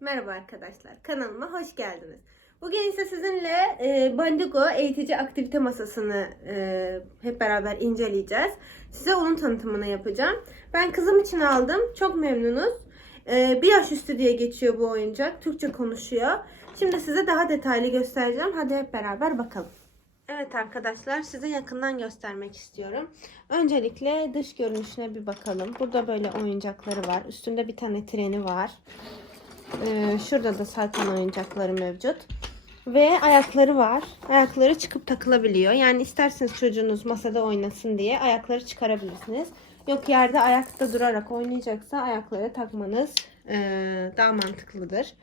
Merhaba arkadaşlar, kanalıma hoş geldiniz. Bugün ise sizinle e, Bandigo eğitici aktivite masasını e, hep beraber inceleyeceğiz. Size onun tanıtımını yapacağım. Ben kızım için aldım, çok memnunuz. E, bir yaş üstü diye geçiyor bu oyuncak, Türkçe konuşuyor. Şimdi size daha detaylı göstereceğim. Hadi hep beraber bakalım. Evet arkadaşlar size yakından göstermek istiyorum. Öncelikle dış görünüşüne bir bakalım. Burada böyle oyuncakları var. Üstünde bir tane treni var. Ee, şurada da zaten oyuncakları mevcut. Ve ayakları var. Ayakları çıkıp takılabiliyor. Yani isterseniz çocuğunuz masada oynasın diye ayakları çıkarabilirsiniz. Yok yerde ayakta durarak oynayacaksa ayakları takmanız ee, daha mantıklıdır.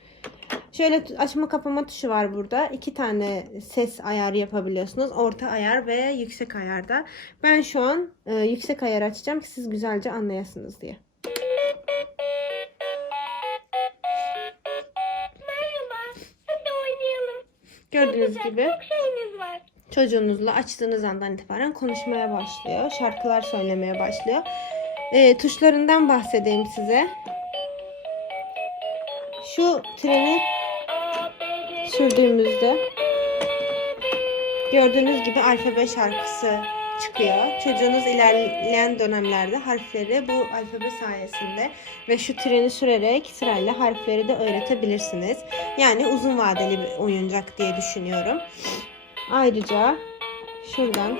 Şöyle açma kapama tuşu var burada. İki tane ses ayarı yapabiliyorsunuz. Orta ayar ve yüksek ayarda. Ben şu an e, yüksek ayar açacağım ki siz güzelce anlayasınız diye. Gördüğünüz Güzel, gibi Çok şeyimiz var. çocuğunuzla açtığınız andan itibaren konuşmaya başlıyor. Şarkılar söylemeye başlıyor. E, tuşlarından bahsedeyim size. Şu treni sürdüğümüzde gördüğünüz gibi alfabe şarkısı çıkıyor. Çocuğunuz ilerleyen dönemlerde harfleri bu alfabe sayesinde ve şu treni sürerek sırayla harfleri de öğretebilirsiniz. Yani uzun vadeli bir oyuncak diye düşünüyorum. Ayrıca şuradan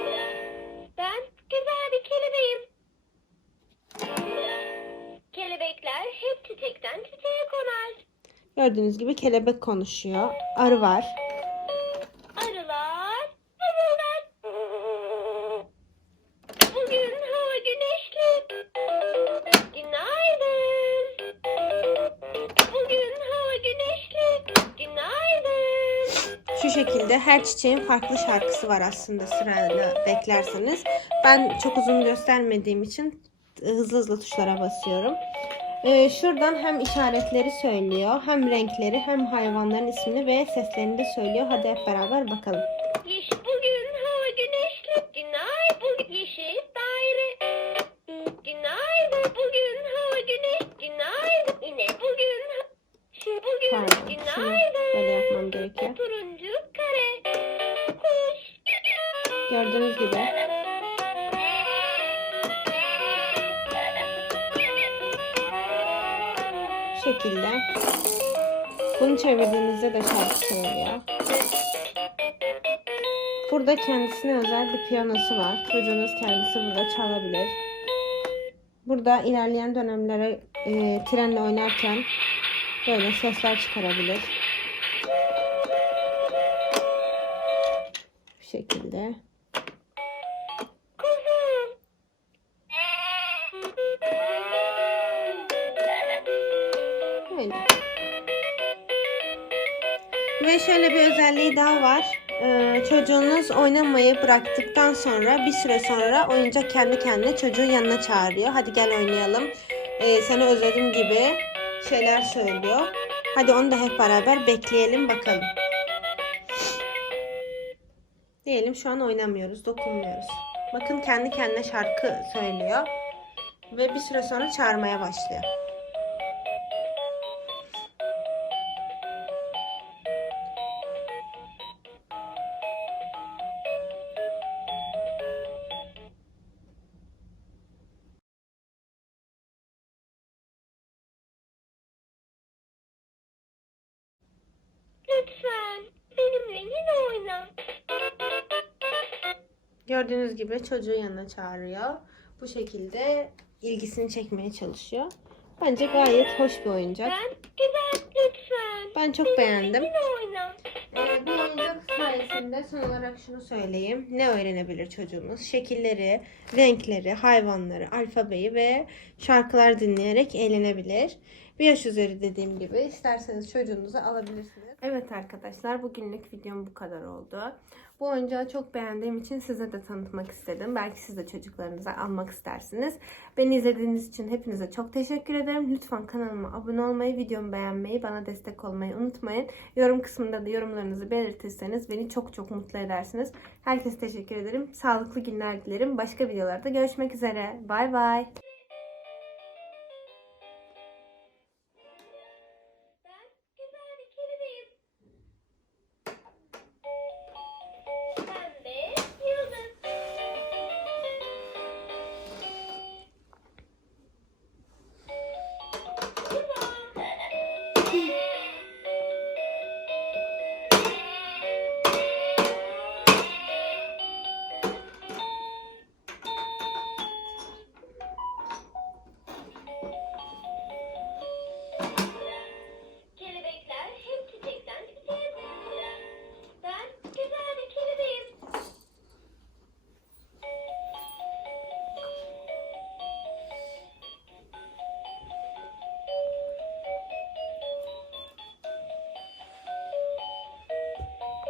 Ben güzel bir kelebeğim. Kelebekler hep çiçekten çiçeğe konar. gördüğünüz gibi kelebek konuşuyor. Arı var. Şekilde her çiçeğin farklı şarkısı var aslında sırayla beklerseniz. Ben çok uzun göstermediğim için hızlı hızlı tuşlara basıyorum. Ee, şuradan hem işaretleri söylüyor, hem renkleri, hem hayvanların ismini ve seslerini de söylüyor. Hadi hep beraber bakalım. Yeş, bugün hava güneşli. Günay, bugün yeşil daire. Günaydın, bugün hava güneş. Günaydın, yine bugün. Şimdi bugün Pardon, günaydın. böyle yapmam gerekiyor. Gördüğünüz gibi bu şekilde. Bunu çevirdiğinizde de şarkı söylüyor. Burada kendisine özel bir piyanosu var. Çocuğunuz kendisi burada çalabilir. Burada ilerleyen dönemlere e, trenle oynarken böyle sesler çıkarabilir. Bu şekilde. Şöyle bir özelliği daha var. Ee, çocuğunuz oynamayı bıraktıktan sonra bir süre sonra oyuncak kendi kendine çocuğun yanına çağırıyor. Hadi gel oynayalım. Ee, seni özledim gibi şeyler söylüyor. Hadi onu da hep beraber bekleyelim bakalım. Diyelim şu an oynamıyoruz, dokunmuyoruz. Bakın kendi kendine şarkı söylüyor. Ve bir süre sonra çağırmaya başlıyor. Benimle oyna. Gördüğünüz gibi çocuğu yanına çağırıyor. Bu şekilde ilgisini çekmeye çalışıyor. Bence gayet hoş bir oyuncak. Ben güzel lütfen. Ben çok Benimle beğendim. Oyna. Ee, bu oyuncak sayesinde son olarak şunu söyleyeyim. Ne öğrenebilir çocuğumuz? Şekilleri, renkleri, hayvanları, alfabeyi ve şarkılar dinleyerek eğlenebilir. Bir yaş üzeri dediğim gibi isterseniz çocuğunuzu alabilirsiniz. Evet arkadaşlar bugünlük videom bu kadar oldu. Bu oyuncağı çok beğendiğim için size de tanıtmak istedim. Belki siz de çocuklarınıza almak istersiniz. Beni izlediğiniz için hepinize çok teşekkür ederim. Lütfen kanalıma abone olmayı, videomu beğenmeyi, bana destek olmayı unutmayın. Yorum kısmında da yorumlarınızı belirtirseniz beni çok çok mutlu edersiniz. Herkese teşekkür ederim. Sağlıklı günler dilerim. Başka videolarda görüşmek üzere. Bay bay.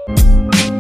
Bye.